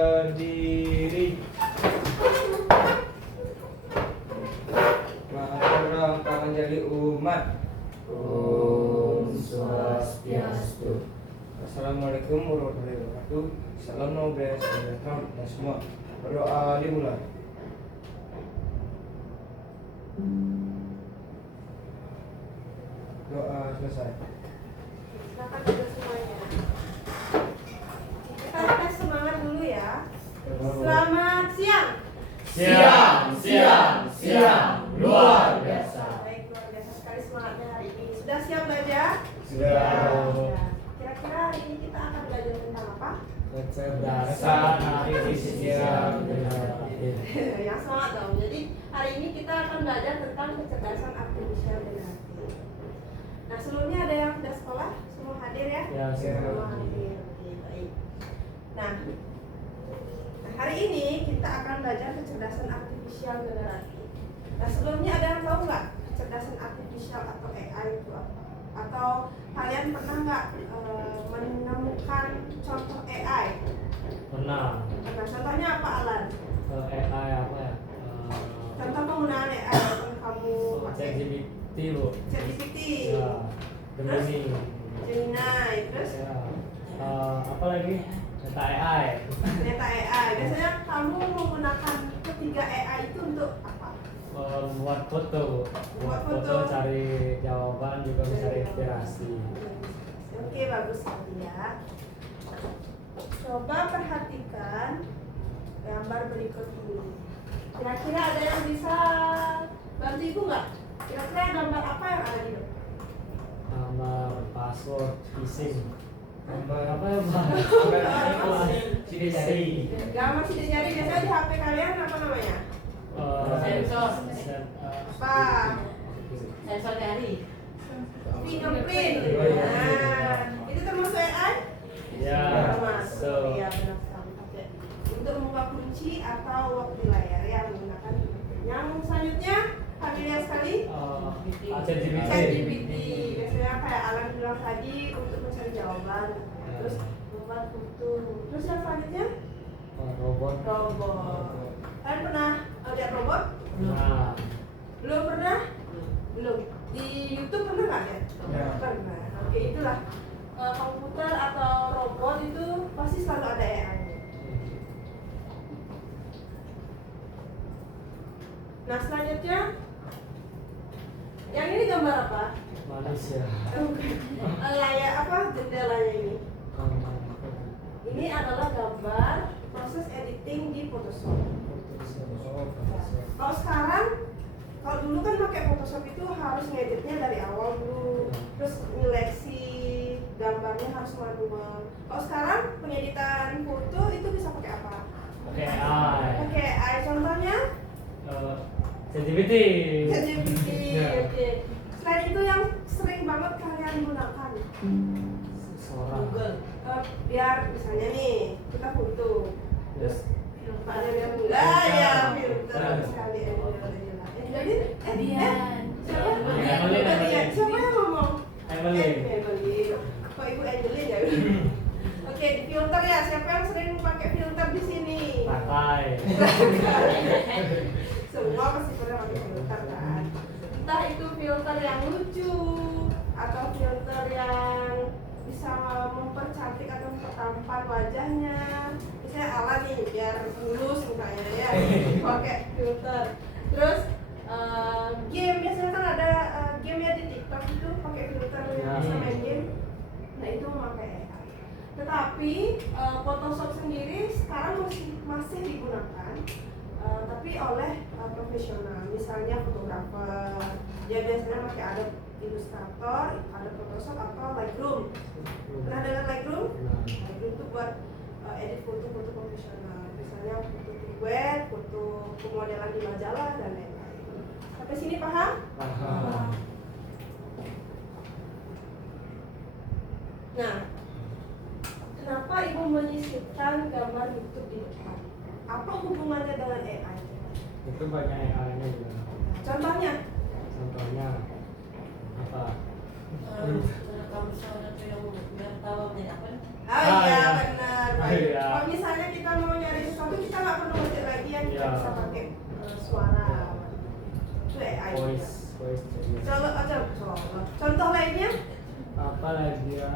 Berdiri. Maha menjadi umat. Om Swastiastu. Assalamualaikum warahmatullahi wabarakatuh. Salam nobles dan semua. Berdoa dimulai. Doa selesai. Silakan duduk semuanya. Kita semangat dulu ya. Selamat siang. Siang, luar biasa. Baik, luar biasa sekali semangatnya hari ini. Sudah siap belajar? Sudah. Ya. Kira-kira hari ini kita akan belajar tentang apa? Kecerdasan artifisial generatif. Yang semangat dong. Jadi hari ini kita akan belajar tentang kecerdasan artifisial generatif. Nah, sebelumnya ada yang sudah sekolah? Semua hadir ya? Ya, Semua hadir. Oke, baik. Nah, hari ini kita akan belajar kecerdasan artifisial generatif. Nah, sebelumnya ada yang tahu nggak kecerdasan artifisial atau AI itu apa? Atau kalian pernah nggak menemukan contoh AI? Pernah. Nah, contohnya apa, Alan? AI apa ya? Contoh penggunaan AI yang kamu pakai? ChatGPT, Bu. ChatGPT, Ya. Gemini. Gemini, terus Ya. Apa lagi? Meta AI. Meta AI. Biasanya kamu menggunakan ketiga AI itu untuk apa? Membuat foto, buat foto, cari jawaban, juga mencari inspirasi. Oke, bagus sekali ya. Coba perhatikan gambar berikut ini. Kira-kira ada yang bisa bantu ibu nggak? Kira-kira gambar apa yang ada di depan? Nomor password phishing. Gambar Apa ya, Pak? Sidik jari. Gambar sidik jari biasanya di HP kalian apa namanya? Sensor. Apa? Sensor jari. Fingerprint. Nah, itu termasuk AI? Ya. Termasuk. Iya, benar sekali. Oke. Untuk membuka kunci atau lock di layar ya menggunakan fingerprint. Yang selanjutnya familiar sekali? ChatGPT. ChatGPT. Biasanya kayak Alan bilang tadi untuk mencari jawaban. Terus membuat foto. Terus yang selanjutnya? Robot. Robot. Kalian pernah lihat robot? Nah, Belum pernah? Belum. Di YouTube pernah nggak lihat? Ya. Pernah. Oke, itulah komputer atau robot itu pasti selalu ada AI-nya. Nah, selanjutnya yang ini gambar apa? manusia. Layar apa? Jendelanya ini. Ini adalah gambar proses editing di Photoshop. Kalau sekarang, kalau dulu kan pakai Photoshop itu harus ngeditnya dari awal dulu, terus nyeleksi gambarnya harus manual. Kalau sekarang pengeditan foto itu bisa pakai apa? Pakai AI. Pakai AI. Contohnya ChatGPT. ChatGPT. Ya. Oke. Selain itu yang sering banget kalian gunakan, Seorang. Google. biar misalnya nih kita foto, terus ada yang enggak ya filter sekali Dian. siapa yang ngomong? Evelyn. Evelyn. Kok ibu Evelyn ya? Oke, di filter ya. Siapa yang sering pakai filter di sini? Pakai. Semua pasti pernah pakai filter kan? Entah itu filter yang lucu atau filter yang bisa mempercantik atau mempertampan wajahnya. Misalnya Ala nih biar mulus mukanya ya, pakai filter. Terus game biasanya kan ada game ya di TikTok itu pakai filter yang bisa main game. Nah itu memakai AI. Tetapi Photoshop sendiri sekarang masih digunakan, tapi oleh profesional. Misalnya fotografer, dia biasanya pakai ada Illustrator, ada Photoshop atau Lightroom. Pernah dengar Lightroom? Lightroom itu buat edit foto-foto profesional. Misalnya foto web, foto pemodelan di majalah dan lain-lain. Sampai sini paham? Paham. Nah, kenapa ibu menyisipkan gambar YouTube di depan? Apa hubungannya dengan AI? Itu banyak AI-nya juga. Contohnya? Contohnya apa? Kamu seorang yang biar tahu nih apa? Ah, iya ya. benar. Iya. Kalau misalnya kita mau nyari sesuatu kita nggak perlu ngetik lagi ya, kita Iya. bisa pakai suara. Itu AI. Voice jadi. Contoh lainnya, Apa lagi ya?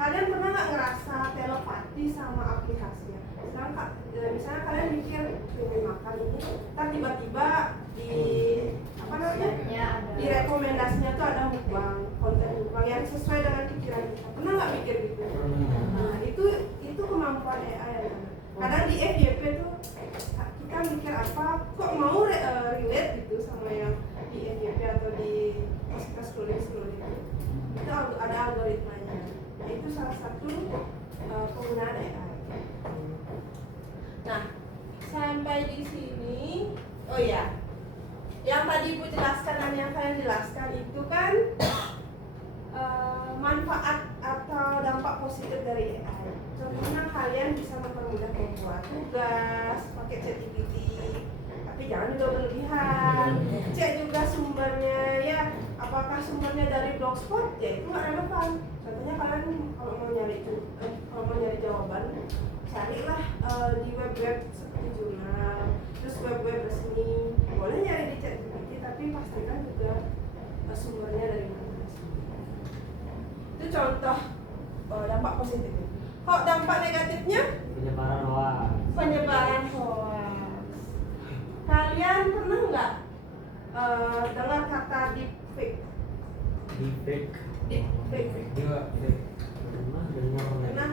kalian pernah nggak ngerasa telepati sama aplikasinya? Misalnya kalian mikir pengen makan ini, ntar tiba-tiba di apa namanya? Ya, ada. Di rekomendasinya tuh ada mukbang, konten mukbang yang sesuai dengan pikiran kita. Pernah nggak mikir gitu? Nah, itu kemampuan AI ya. Kadang di FYP tuh kita mikir apa, kok mau relate gitu sama yang di FYP atau di pas kita scrolling itu ada algoritmanya. Nah, itu salah satu penggunaan AI. Nah, sampai di sini, oh iya, yang tadi Ibu jelaskan dan yang kalian jelaskan itu kan manfaat atau dampak positif dari AI. Contohnya kalian bisa mempermudah membuat tugas pakai ChatGPT, tapi jangan juga berlebihan. Cek juga sumbernya ya, apakah sumbernya dari blogspot? Ya itu nggak relevan. Contohnya kalian kalau mau nyari jawaban, carilah di web-web seperti jurnal, terus web-web resmi. Boleh nyari di ChatGPT, tapi pastikan juga sumbernya dari mana. Itu contoh dampak positifnya. Kok dampak negatifnya? Penyebaran hoax. Penyebaran hoax. Kalian pernah nggak dengar kata deepfake? Deepfake. Deepfake. Juga, gitu. Pernah dengar nggak? Nah,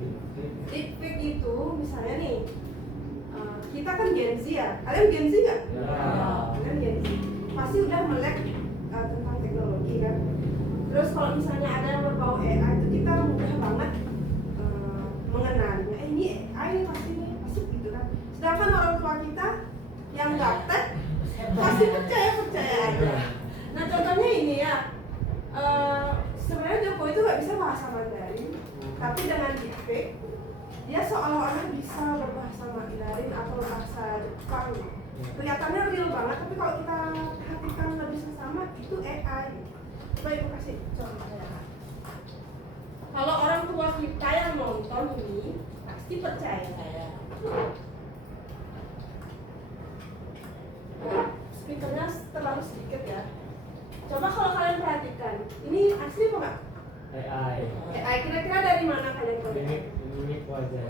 Deepfake. deepfake itu misalnya nih, kita kan Gen Z ya. Kalian Gen Z nggak? Ya. Kalian Gen Z. Pasti udah melek tentang teknologi kan. Terus kalau misalnya ada yang berbau AI itu kita mudah banget mengenalnya. Ini AI pasti gitu kan. Sedangkan orang tua kita yang gaptek pasti percaya aja. Nah contohnya ini ya, sebenarnya Jokowi itu nggak bisa bahasa Mandarin, tapi dengan deepfake dia seolah-olah bisa berbahasa Mandarin atau bahasa Jepang. Kelihatannya real banget, tapi kalau kita perhatikan lebih sesama itu AI. Coba Ibu kasih contoh ya. Kalau orang tua kita yang nonton ini pasti percaya. Speakernya terlalu sedikit ya. Coba kalau kalian perhatikan, ini asli apa enggak? AI. AI kira-kira dari mana kalian tahu? Ini wajah.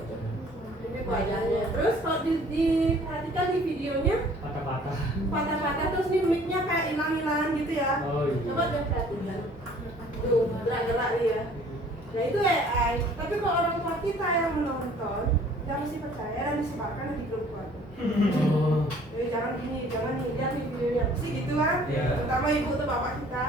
Ini wajahnya. Terus kalau diperhatikan di videonya Patah-patah. patah-patah, terus nih mic-nya kayak hilang-hilangan gitu ya. Oh iya. Coba deh perhatikan. Tuh, gerak-gerak nih ya. Nah itu AI. Tapi kalau orang tua kita yang menonton, dia mesti percaya dan disebarkan di grup keluarga. Oh. Jadi jangan nih, lihat nih videonya. Pasti gitu kan? Iya. Terutama ibu atau bapak kita.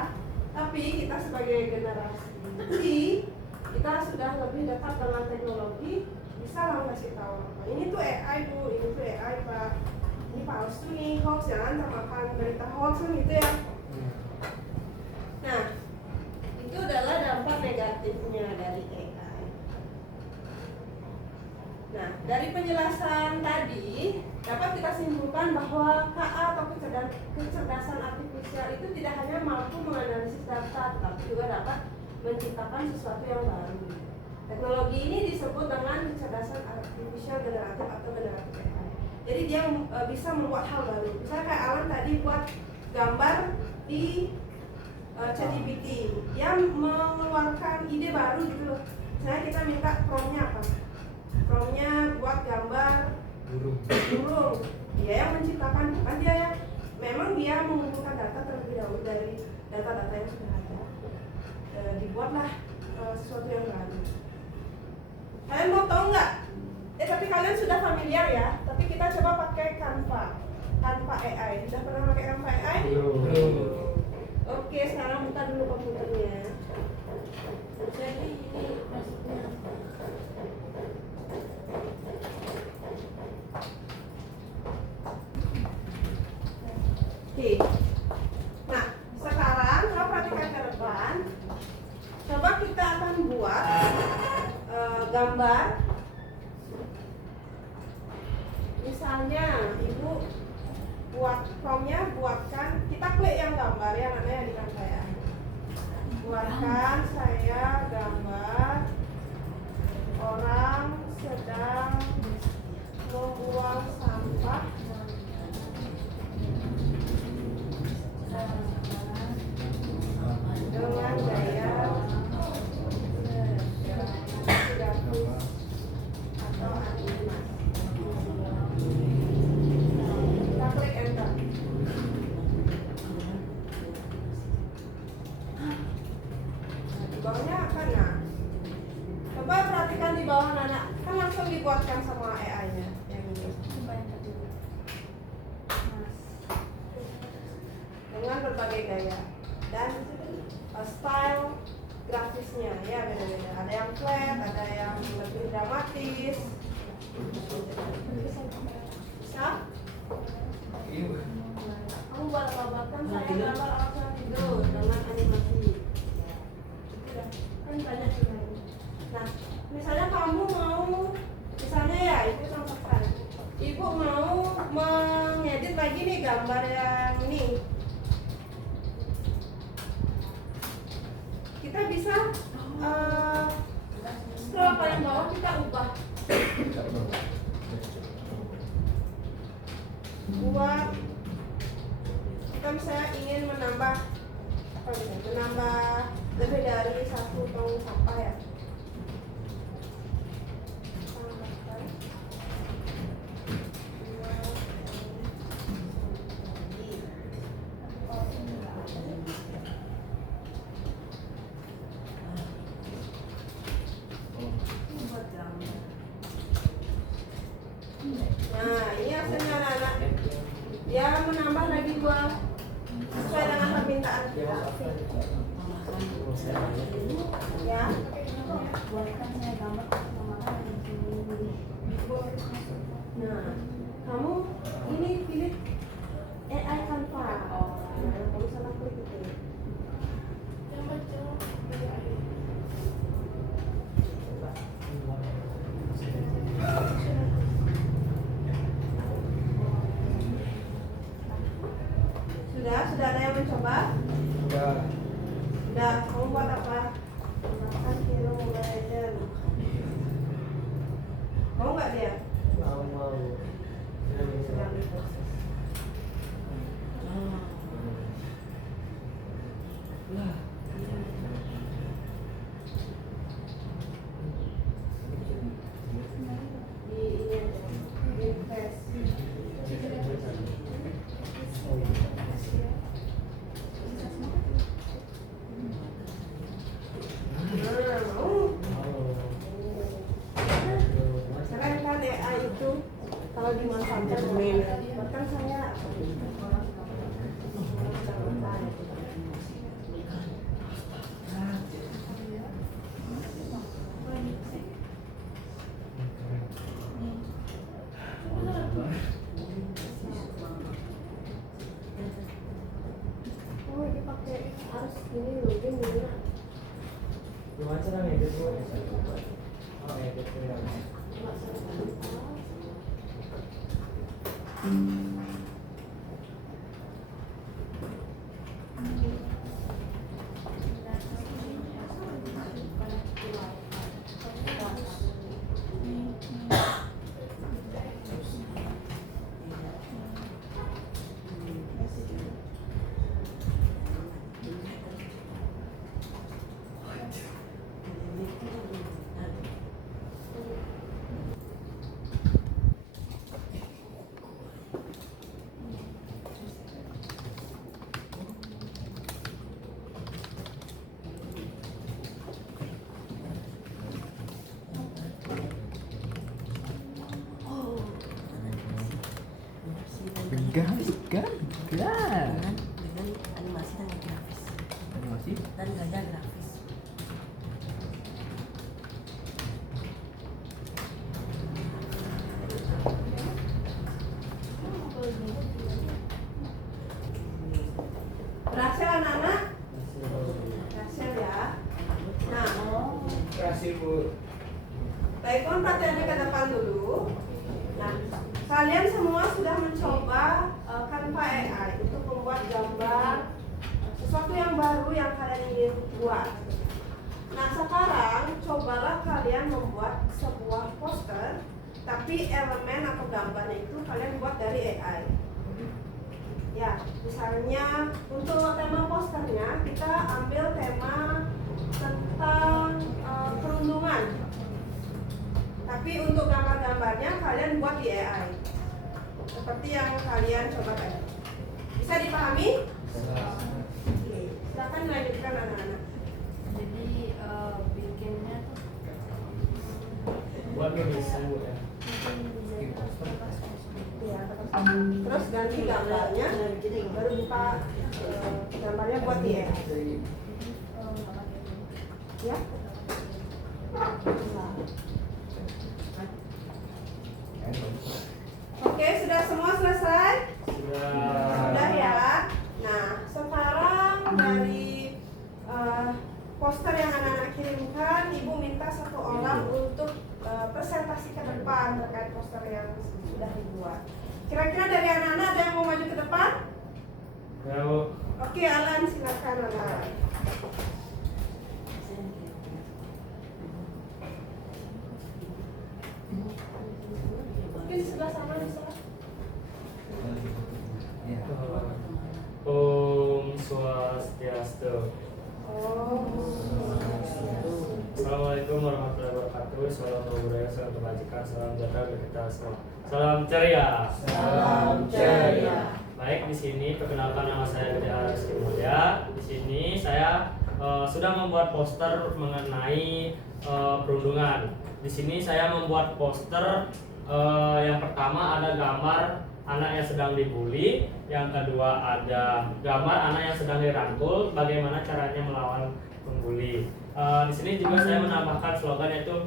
Tapi kita sebagai generasi, kita sudah lebih dekat dengan teknologi, bisa lah ngasih tahu apa. Ini tuh AI bu, ini tuh AI pak. Ini palsu nih, hoax, jangan termakan berita hoax kan gitu ya. Nah, itu adalah dampak negatifnya dari AI. Nah, dari penjelasan tadi dapat kita simpulkan bahwa KA atau kecerdasan artifisial itu tidak hanya mampu menganalisis data, tetapi juga dapat menciptakan sesuatu yang baru. Teknologi ini disebut dengan kecerdasan artifisial generatif atau generatif AI. Jadi dia bisa membuat hal baru. Misalnya kayak Alan tadi buat gambar di ChatGPT, dia mengeluarkan ide baru gitu loh. Misalnya kita minta promptnya apa? Promptnya buat gambar burung. Dia yang menciptakan, bukan dia yang memang dia mengumpulkan data terlebih dahulu dari data-data yang sudah ada. Dibuatlah sesuatu yang baru. Kalian mau tahu nggak? Tapi kalian sudah familiar ya. Tapi kita coba pakai Canva AI. Sudah pernah pakai Canva AI? Belum. Oke, sekarang buka dulu komputernya. Jadi ini maksudnya Oke. Nah, sekarang kalau perhatikan ke depan, coba kita akan buat gambar. Misalnya, ibu buat promptnya buatkan, kita klik yang gambar ya, mana yang di Canva ya. Buatkan saya gambar orang sedang membuang sampah dengan gaya 300 atau animasi. Kita klik enter. Di bawahnya akan coba perhatikan di bawah Nana, kan langsung dibuatkan sama AI-nya yang ini. Dengan berbagai gaya dan style grafisnya ya beda-beda. Ada yang flat, ada yang lebih dramatis. Bisa? Iya. Kamu buatkan saya gambar orang sedang tidur dengan animasi. Kan banyak juga. Nah, misalnya kamu mau, misalnya ya ibu contohkan, ibu mau mengedit lagi nih gambar yang ini. Kita bisa scroll paling bawah, kita ubah buat kita misalnya ingin menambah apa gitu, menambah lebih dari 1 tong sampah ya. Tambahkan 2. Nah, ini hasilnya anak-anak. Dia menambah lagi 2 sesuai dengan permintaan kita. Ya. Buatkan saya gambar memakan di sini. Nah, kamu ini pilih AI Canva. Nah, kamu salah klik itu. Sudah ada yang mencoba? Sudah, kamu buat apa? Makan Hero Mobile Legends. Mau nggak dia? Mau. Sedang diproses. Di ini aja, di press. Sekarang kan AI itu kalau dimanfaatkan bahkan saya oh dipakai harus ini loh dia gimana? Gimana cara ngedit bu? Oh ngedit ya. Dengan animasi dan grafis animasi dan gaya grafis. Berhasil anak-anak? Berhasil ya. Nah, Kasih bu. baik kon perhatiannya ke depan dulu. Nah, kalian semua sudah mencoba Canva AI untuk membuat gambar sesuatu yang baru yang kalian ingin buat. Nah sekarang cobalah kalian membuat sebuah poster, tapi elemen atau gambarnya itu kalian buat dari AI. Ya, misalnya untuk tema posternya kita ambil tema tentang perundungan. Tapi untuk gambar-gambarnya kalian buat di AI. Seperti yang kalian coba tadi. Bisa dipahami? Oke, silakan lanjutkan anak-anak. Jadi bikinnya tuh Buat bisa Bu ya. bikin desain pas Ya, terus ganti gambarnya, baru buka gambarnya buat di AI. Ya. Oke, sudah semua selesai? Sudah ya. Nah, sekarang dari poster yang anak-anak kirimkan, Ibu minta satu orang untuk presentasi ke depan terkait poster yang sudah dibuat. Kira-kira dari anak-anak ada yang mau maju ke depan? Ya Bu. Oke, Alan silakan Alan. Mungkin sebelah sana bisa. Om Swastiastu. Oh. Assalamualaikum warahmatullahi wabarakatuh. Salam budaya, salam kebajikan, salam sejahtera bagi kita semua. Salam ceria. Salam ceria. Baik, di sini perkenalkan nama saya Gede Rizky Mulya. Di sini saya sudah membuat poster mengenai perundungan. Di sini saya membuat poster yang pertama ada gambar anak yang sedang dibully, yang kedua ada gambar anak yang sedang dirangkul, bagaimana caranya melawan pembuli. Di sini juga saya menambahkan slogan yaitu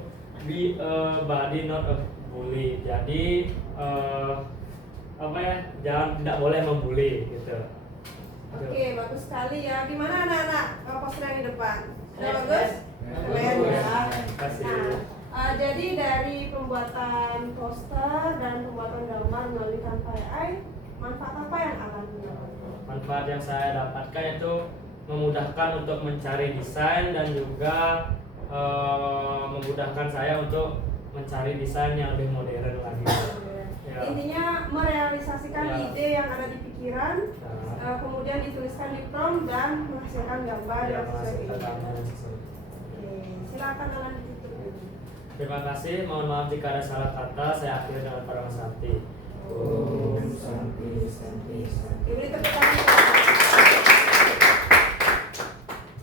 be a buddy not a bully. Jadi apa ya, tidak boleh membuli gitu. Oke, bagus sekali ya. Di mana anak-anak poster yang di depan? Sudah bagus? Keren ya. Terima kasih. Nah, jadi dari pembuatan poster dan pembuatan gambar melalui Canva AI, manfaat apa yang akan didapatkan? Manfaat yang saya dapatkan itu memudahkan untuk mencari desain dan juga memudahkan saya untuk mencari desain yang lebih modern lagi. Ya. Intinya merealisasikan Ya. ide yang ada di pikiran, kemudian dituliskan di prompt dan menghasilkan gambar Ya, yang sesuai menghasilkan keinginan. gambar yang sesuai. Oke, silakan Alan ditutup dulu. Terima kasih, mohon maaf jika ada salah kata. Saya akhiri dengan para sakti. Om Santi Santi Santi. Diberi tepuk tangan.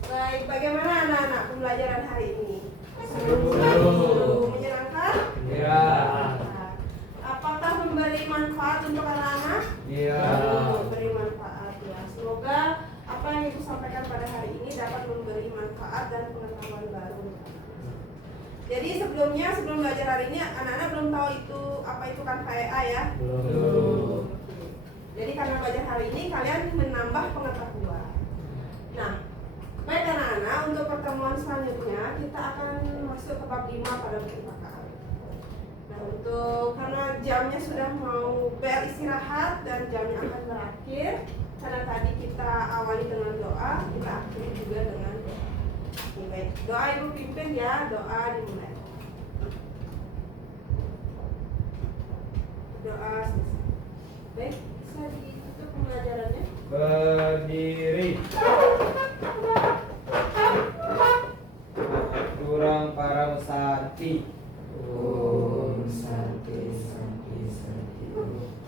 Baik, bagaimana anak-anak pembelajaran hari ini? Seru. Menyenangkan? Ya. Apakah memberi manfaat untuk anak-anak? Ya. Memberi manfaat ya. Semoga apa yang Ibu sampaikan pada hari ini dapat memberi manfaat dan pengetahuan baru. Jadi sebelum belajar hari ini anak-anak belum tahu itu apa itu Canva AI ya. Belum. Jadi karena belajar hari ini kalian menambah pengetahuan. Nah, baik anak-anak, untuk pertemuan selanjutnya kita akan masuk ke bab 5 pada perpustakaan. Nah, karena jamnya sudah mau beristirahat dan jamnya akan berakhir, karena tadi kita awali dengan doa, kita akhiri juga dengan baik. Doa Ibu pimpin ya, doa dimulai. Doa selesai. Baik, bisa ditutup pembelajarannya. Berdiri. Kurang para sakti. Om Santi Santi Santi.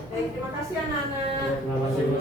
Baik, terima kasih anak-anak. Terima kasih Bu.